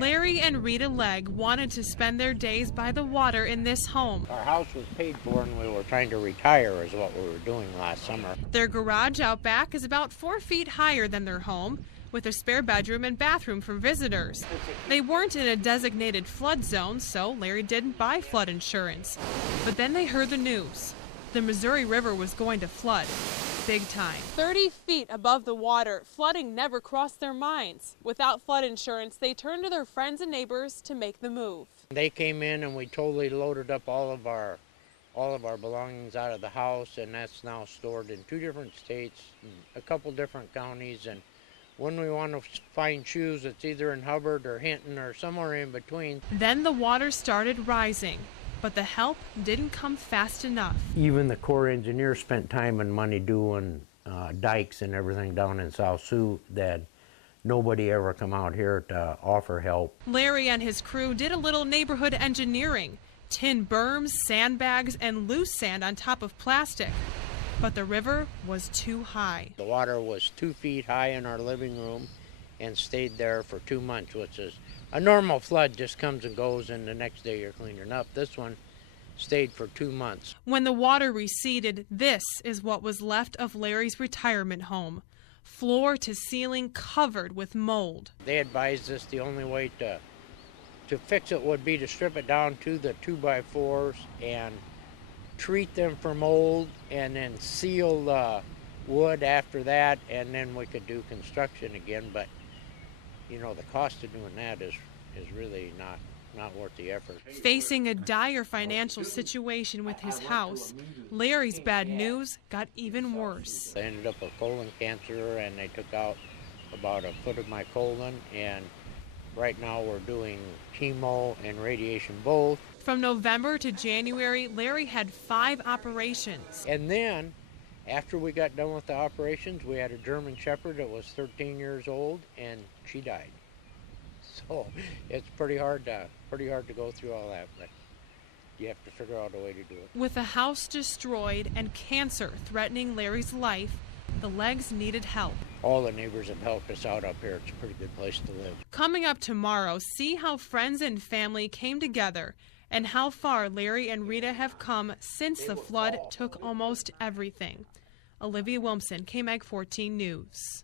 Larry and Rita Legg wanted to spend their days by the water in this home. Our house was paid for and we were trying to retire is what we were doing last summer. Their garage out back is about 4 feet higher than their home, with a spare bedroom and bathroom for visitors. They weren't in a designated flood zone, so Larry didn't buy flood insurance. But then they heard the news. The Missouri River was going to flood. Big time. 30 feet above the water, flooding never crossed their minds. Without flood insurance, they turned to their friends and neighbors to make the move. They came in and we totally loaded up all of our belongings out of the house, and that's now stored in 2 different states, a couple different counties, and when we want to find shoes, it's either in Hubbard or Hinton or somewhere in between. Then the water started rising, but the help didn't come fast enough. Even the Corps engineers spent time and money doing dikes and everything down in South Sioux that nobody ever come out here to offer help. Larry and his crew did a little neighborhood engineering, tin berms, sandbags, and loose sand on top of plastic. But the river was too high. The water was 2 feet high in our living room and stayed there for 2 months, which is a normal flood, just comes and goes and the next day you're cleaning up. This one stayed for 2 months. When the water receded, this is what was left of Larry's retirement home. Floor to ceiling covered with mold. They advised us the only way to fix it would be to strip it down to the 2x4s and treat them for mold and then seal the wood after that, and then we could do construction again. But you know, the cost of doing that is really not worth the effort. Facing a dire financial situation with his house, Larry's bad news got even worse. I ended up with colon cancer, and they took out about 1 foot of my colon, and right now we're doing chemo and radiation both. From November to January, Larry had 5 operations. And then, after we got done with the operations, we had a German Shepherd that was 13 years old, and she died. So it's pretty hard to go through all that, but you have to figure out a way to do it. With the house destroyed and cancer threatening Larry's life, the Leggs needed help. All the neighbors have helped us out up here. It's a pretty good place to live. Coming up tomorrow, see how friends and family came together and how far Larry and Rita have come since the flood took almost everything. Olivia Wilmson, KMEG 14 News.